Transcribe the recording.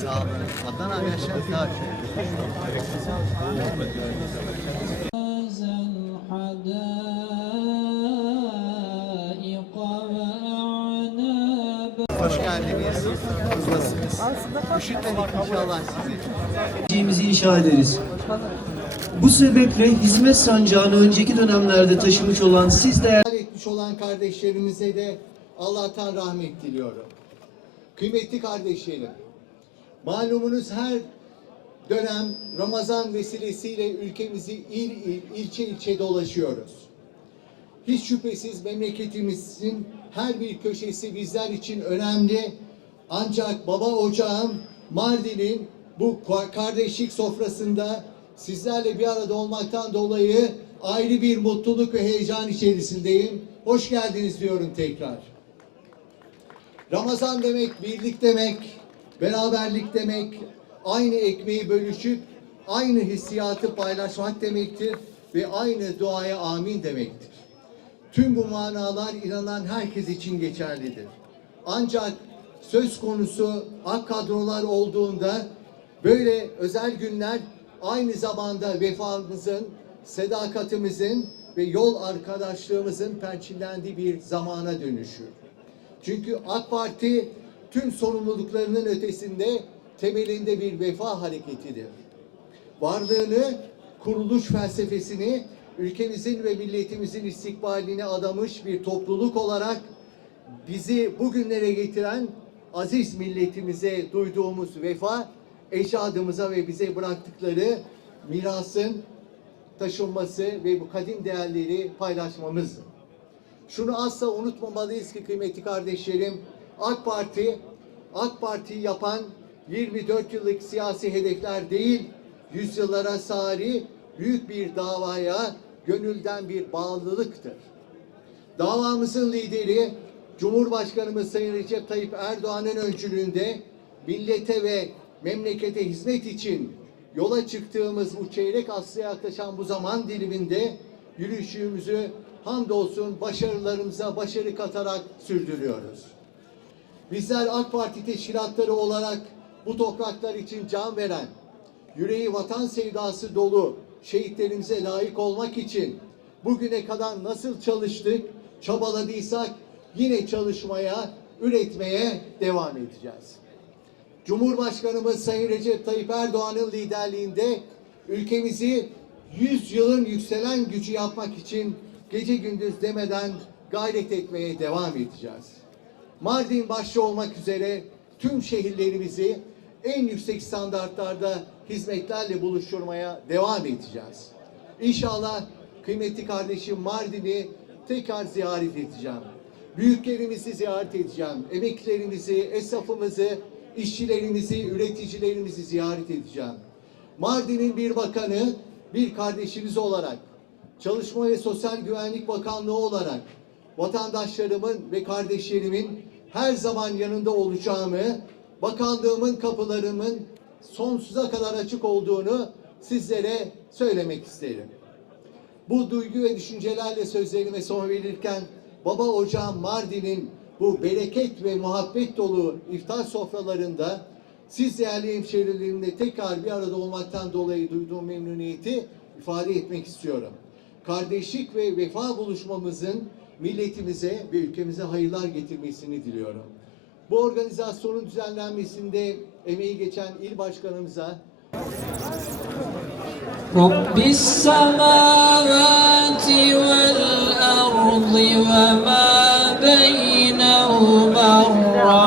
Sağ olun. Adana Yaşar Taş. Hoş geldiniz. Hızlısınız. Üşütmedik inşallah sizi. inşa ederiz. Bu sebeple hizmet sancağını önceki dönemlerde taşımış olan siz değer etmiş olan kardeşlerimize de Allah'tan rahmet diliyorum. Kıymetli kardeşlerim, malumunuz her dönem Ramazan vesilesiyle ülkemizi il il, ilçe ilçe dolaşıyoruz. Hiç şüphesiz memleketimizin her bir köşesi bizler için önemli. Ancak baba ocağım Mardin'in bu kardeşlik sofrasında sizlerle bir arada olmaktan dolayı ayrı bir mutluluk ve heyecan içerisindeyim. Hoş geldiniz diyorum tekrar. Ramazan demek birlik demek, beraberlik demek, aynı ekmeği bölüşüp aynı hissiyatı paylaşmak demektir ve aynı duaya amin demektir. Tüm bu manalar inanan herkes için geçerlidir. Ancak söz konusu ak kadrolar olduğunda böyle özel günler aynı zamanda vefamızın, sadakatimizin ve yol arkadaşlığımızın perçinlendiği bir zamana dönüşür. Çünkü AK Parti tüm sorumluluklarının ötesinde temelinde bir vefa hareketidir. Varlığını, kuruluş felsefesini ülkemizin ve milletimizin istikbaline adamış bir topluluk olarak bizi bugünlere getiren aziz milletimize duyduğumuz vefa, ecdadımıza ve bize bıraktıkları mirasın taşınması ve bu kadim değerleri paylaşmamızdır. Şunu asla unutmamalıyız ki kıymetli kardeşlerim, AK Parti, AK Parti'yi yapan 24 yıllık siyasi hedefler değil, yüzyıllara sari büyük bir davaya gönülden bir bağlılıktır. Davamızın lideri Cumhurbaşkanımız Sayın Recep Tayyip Erdoğan'ın öncülüğünde millete ve memlekete hizmet için yola çıktığımız bu çeyrek asraya yaklaşan bu zaman diliminde yürüyüşümüzü hamdolsun başarılarımıza başarı katarak sürdürüyoruz. Bizler AK Parti teşkilatları olarak bu topraklar için can veren, yüreği vatan sevdası dolu şehitlerimize layık olmak için bugüne kadar nasıl çalıştık, çabaladıysak yine çalışmaya, üretmeye devam edeceğiz. Cumhurbaşkanımız Sayın Recep Tayyip Erdoğan'ın liderliğinde ülkemizi 100 yılın yükselen gücü yapmak için gece gündüz demeden gayret etmeye devam edeceğiz. Mardin başta olmak üzere tüm şehirlerimizi en yüksek standartlarda hizmetlerle buluşturmaya devam edeceğiz. İnşallah kıymetli kardeşim Mardin'i tekrar ziyaret edeceğim. Büyüklerimizi ziyaret edeceğim. Emeklilerimizi, esnafımızı, işçilerimizi, üreticilerimizi ziyaret edeceğim. Mardin'in bir bakanı, bir kardeşimiz olarak, Çalışma ve Sosyal Güvenlik Bakanlığı olarak vatandaşlarımın ve kardeşlerimin her zaman yanında olacağımı, bakanlığımın kapılarımın sonsuza kadar açık olduğunu sizlere söylemek isterim. Bu duygu ve düşüncelerle sözlerime son verirken Baba Ocağım Mardin'in bu bereket ve muhabbet dolu iftar sofralarında siz değerli hemşehrilerimle tekrar bir arada olmaktan dolayı duyduğum memnuniyeti ifade etmek istiyorum. Kardeşlik ve vefa buluşmamızın milletimize ve ülkemize hayırlar getirmesini diliyorum. Bu organizasyonun düzenlenmesinde emeği geçen il başkanımıza Rabbi semavati vel ardı ve ma